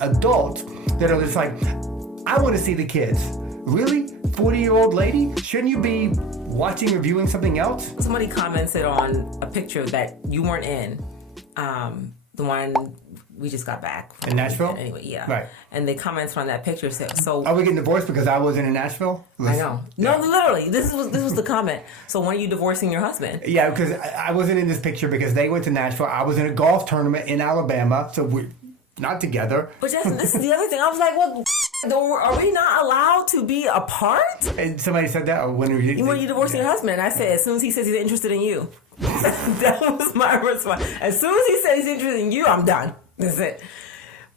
adults that are just like, I want to see the kids. Really? 40-year-old lady? Shouldn't you be watching or viewing something else? Somebody commented on a picture that you weren't in. The one we just got back. In Nashville? Anyway, yeah. Right. And they commented on that picture. So are we getting divorced because I wasn't in Nashville? I know. No, literally. This was the comment. So when are you divorcing your husband? Yeah, because I wasn't in this picture because they went to Nashville. I was in a golf tournament in Alabama, so we're not together. But Justin, this is the other thing. I was like, well, are we not allowed to be apart? And somebody said that. Or when are you divorcing your husband? And I said, as soon as he says he's interested in you. That was my response. As soon as he said he's interested in you, I'm done. That's it.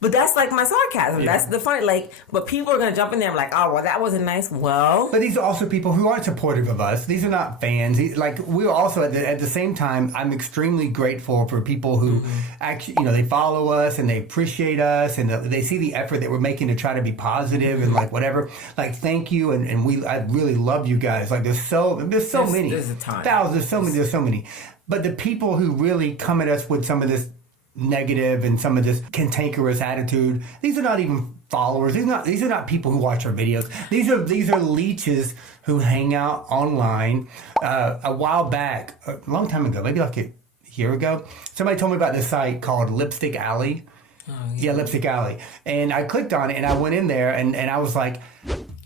But that's like my sarcasm. Yeah. That's the funny, but people are going to jump in there and be like, oh, well, that wasn't nice. Well. But these are also people who aren't supportive of us. These are not fans. We're also, at the same time, I'm extremely grateful for people who actually, they follow us and they appreciate us and they see the effort that we're making to try to be positive and whatever. Thank you. And I really love you guys. there's so many. There's a ton. Thousands. There's so many. But the people who really come at us with some of this negative and some of this cantankerous attitude, these are not even followers. These are not people who watch our videos. These are leeches who hang out online. A while back, a long time ago, maybe like a year ago, somebody told me about this site called Lipstick Alley. Oh, yeah, Lipstick Alley. And I clicked on it and I went in there and I was like,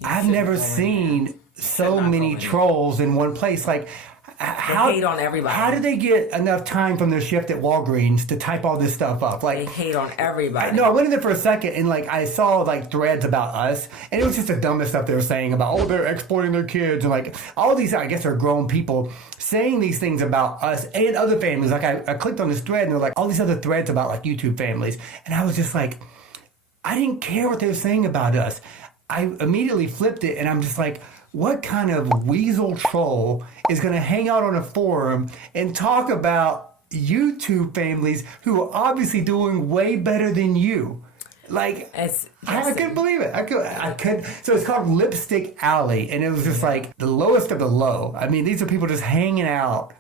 I've never seen so many trolls in one place. They hate on everybody. How do they get enough time from their shift at Walgreens to type all this stuff up? They hate on everybody. I went in there for a second and I saw threads about us, and it was just the dumbest stuff they were saying about they're exporting their kids and all these I guess are grown people saying these things about us and other families. I clicked on this thread and they're all these other threads about YouTube families, and I was just I didn't care what they were saying about us. I immediately flipped it and I'm just what kind of weasel troll is going to hang out on a forum and talk about YouTube families who are obviously doing way better than you? I couldn't believe it. I could. So it's called Lipstick Alley, and it was just the lowest of the low. I mean, these are people just hanging out.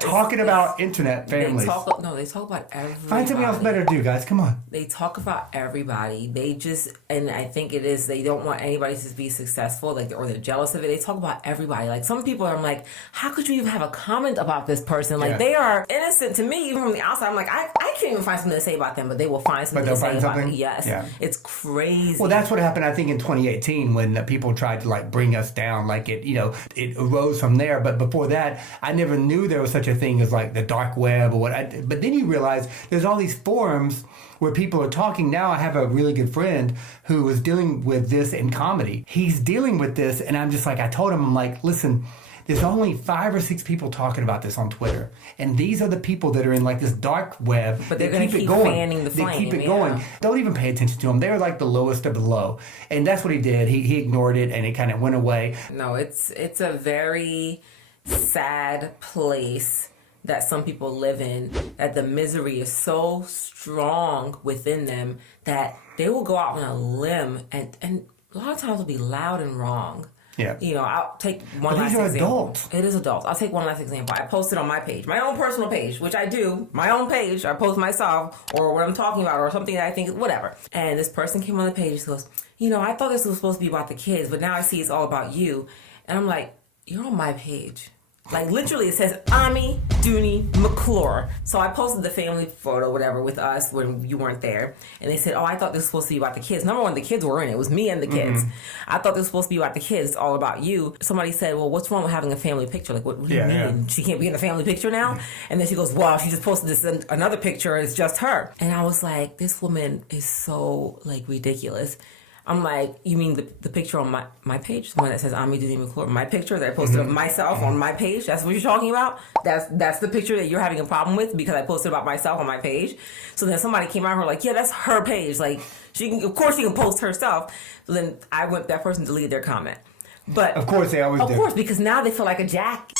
Talking about internet families. They talk about everybody. Find something else better to do, guys. Come on. They talk about everybody. They just, and I think it is, they don't want anybody to be successful, or they're jealous of it. They talk about everybody. Some people are how could you even have a comment about this person? They are innocent to me, even from the outside. I'm I can't even find something to say about them, but they will find something to say about it. Yes. Yeah. It's crazy. Well, that's what happened, I think, in 2018 when people tried to bring us down. It arose from there. But before that, I never knew there was such a thing as the dark web or what. But then you realize there's all these forums where people are talking. Now I have a really good friend who was dealing with this in comedy. He's dealing with this, and I'm just I told him, I'm listen, there's only 5 or 6 people talking about this on Twitter, and these are the people that are in this dark web. But they're going to keep fanning the flame. They keep it going. Don't even pay attention to them. They're the lowest of the low, and that's what he did. He ignored it, and it kind of went away. No, it's a very sad place that some people live in, that the misery is so strong within them that they will go out on a limb and a lot of times will be loud and wrong. Yeah. I'll take one last example. These are adults. It is adults. I'll take one last example. I posted on my page, my own personal page, which I do, my own page. I post myself or what I'm talking about or something that I think, whatever. And this person came on the page and goes, I thought this was supposed to be about the kids, but now I see it's all about you. And I'm like, you're on my page. Literally, it says Mighty McClures. So I posted the family photo, whatever, with us when you weren't there. And they said, I thought this was supposed to be about the kids. Number one, the kids were in it. It was me and the kids. I thought this was supposed to be about the kids. It's all about you. Somebody said, well, what's wrong with having a family picture? What do you mean? Yeah. She can't be in the family picture now? And then she goes, well, she just posted this another picture. It's just her. And I was like, this woman is so, ridiculous. I'm like, you mean the picture on my page? The one that says Mighty McClures, my picture that I posted of myself on my page? That's what you're talking about? That's the picture that you're having a problem with because I posted about myself on my page? So then somebody came out and yeah, that's her page. Of course she can post herself. So then that person deleted their comment. But of course they always do. Of course, because now they feel like a jack.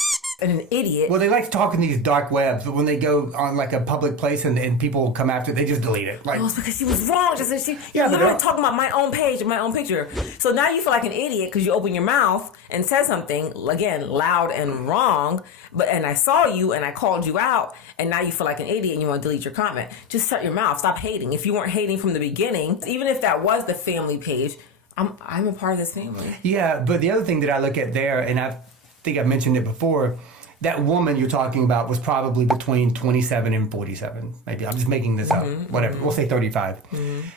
and an idiot. Well, they like to talk in these dark webs, but when they go on like a public place and people come after, they just delete it. Like, Oh, it's because she was wrong. Just she, Yeah, you but literally talking about my own page and my own picture. So now you feel like an idiot because you open your mouth and said something again loud and wrong. And I saw you and I called you out, and now you feel like an idiot and you want to delete your comment. Just shut your mouth. Stop hating. If you weren't hating from the beginning, even if that was the family page, I'm a part of this family. Yeah, but the other thing that I look at there, and I think I mentioned it before, that woman you're talking about was probably between 27 and 47. Maybe I'm just making this up. Whatever. We'll say 35.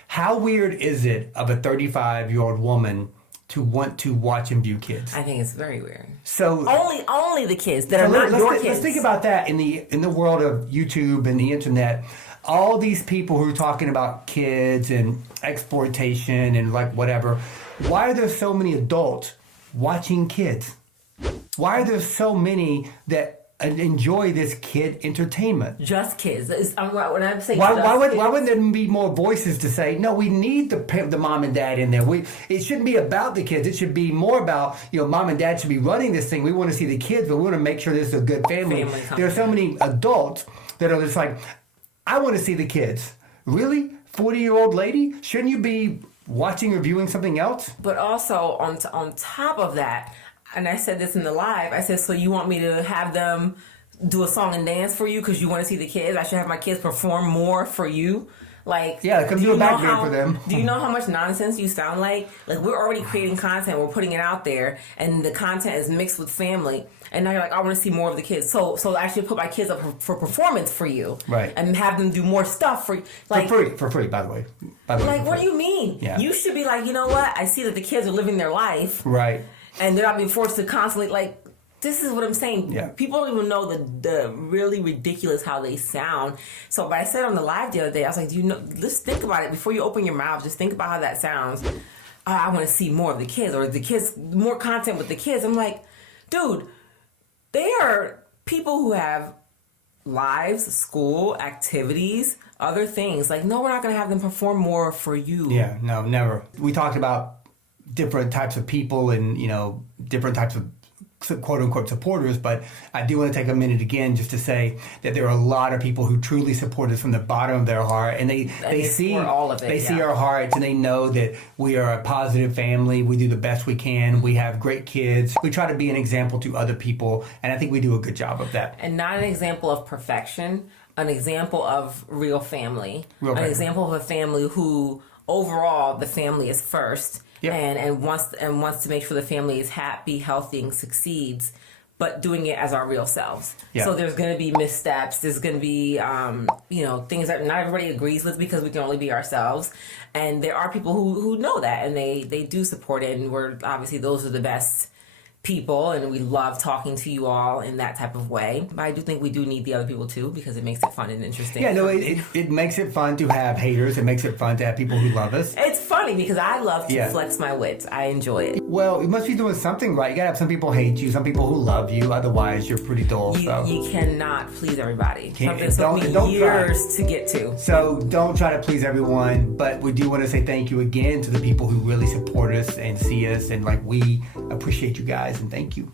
How weird is it of a 35-year-old woman to want to watch and view kids? I think it's very weird. So only the kids that are not your kids. Let's think about that in the world of YouTube and the internet. All these people who are talking about kids and exploitation and like whatever. Why are there so many adults watching kids? Why are there so many that enjoy this kid entertainment? Just kids. When I say Why wouldn't there be more voices to say, no, we need the mom and dad in there. It shouldn't be about the kids. It should be more about, mom and dad should be running this thing. We want to see the kids, but we want to make sure this is a good family. There are so many adults that are just like, I want to see the kids. Really? 40-year-old lady? Shouldn't you be watching or viewing something else? But also on top of that, and I said this in the live, I said, so you want me to have them do a song and dance for you because you want to see the kids? I should have my kids perform more for you? Like, yeah, come do a back band for them. Do you know how much nonsense you sound like? Like, we're already creating content, we're putting it out there, and the content is mixed with family. And now you're like, I want to see more of the kids. So I should put my kids up for performance for you. Right. And have them do more stuff for you. Like, for free, by the way. Like, what do you mean? Yeah. You should be like, you know what? I see that the kids are living their life. Right. And they're not being forced to constantly, like, this is what I'm saying. Yeah. People don't even know the really ridiculous how they sound. So, but I said on the live the other day, I was like, let's think about it before you open your mouth. Just think about how that sounds. I want to see more of the kids, or the kids, more content with the kids. I'm like, dude, they are people who have lives, school, activities, other things. Like, no, we're not going to have them perform more for you. Yeah, no, never. We talked about different types of people and, different types of quote-unquote supporters, but I do want to take a minute again just to say that there are a lot of people who truly support us from the bottom of their heart, and they see all of it, they see our hearts, and they know that we are a positive family. We do the best we can. We have great kids. We try to be an example to other people, and I think we do a good job of that. And not an example of perfection, an example of real family. An example of a family who overall the family is first. Yep. And wants to make sure the family is happy, healthy, and succeeds, but doing it as our real selves. Yep. So there's going to be missteps. There's going to be things that not everybody agrees with because we can only be ourselves. And there are people who know that and they do support it. And we're obviously those are the best people, and we love talking to you all in that type of way. But I do think we do need the other people too, because it makes it fun and interesting. Yeah, no, it makes it fun to have haters. It makes it fun to have people who love us. It's funny because I love to flex my wits. I enjoy it. Well, you must be doing something right. You gotta have some people hate you, some people who love you. Otherwise, you're pretty dull. You cannot please everybody. Something took me years to get to. So don't try to please everyone. But we do want to say thank you again to the people who really support us and see us, and we appreciate you guys. And thank you.